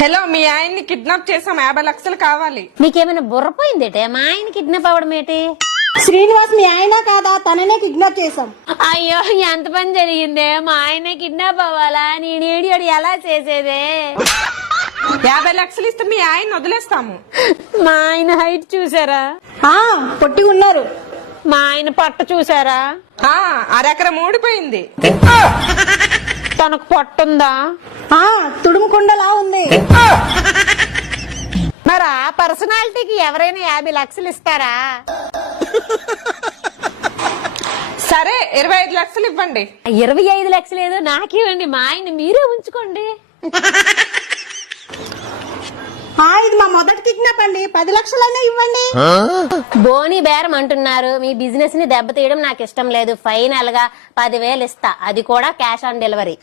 Hello, మీ ఆయన్ని kidnap చేసాం, 50 లక్షలు కావాలి. మీకేమైనా బుర్రపోయిందేటే? మా ఆయన కిడ్నాప్ అవ్వడం ఏంటి? శ్రీనివాస్ మీ ఆయన కాదా? తననే కిడ్నాప్ చేసాం. అయ్యో, ఎంత పని జరిగిందే! మా ఆయన కిడ్నాప్ అవ్వాలా? నేనేడియోడు ఎలా చేసేదే? 50 లక్షలు ఇస్తే మీ ఆయన్ని వదిలేస్తాము. మా ఆయన హైట్ చూసారా? పొట్టి ఉన్నారు. మా ఆయన పట్ట చూసారా? అరెకరం ఊడిపోయింది. తనకు పొట్టుందా? తుడుముకుండలా ఉంది. మరి ఆ పర్సనాలిటీకి ఎవరైనా 50 లక్షలు ఇస్తారా? సరే, 25 లక్షలు ఇవ్వండి. 25 లక్షలు ఏదో నాకివ్వండి, మా ఆయన మీరే ఉంచుకోండి. ఇది మా మొదటి కిడ్నాప్ అండి. 10 లక్షలైనా ఇవ్వండి. బోని బేరం అంటున్నారు. మీ బిజినెస్ ని దెబ్బతీయడం నాకు ఇష్టం లేదు. ఫైనల్ గా 10,000 ఇస్తా, అది కూడా క్యాష్ ఆన్ డెలివరీ.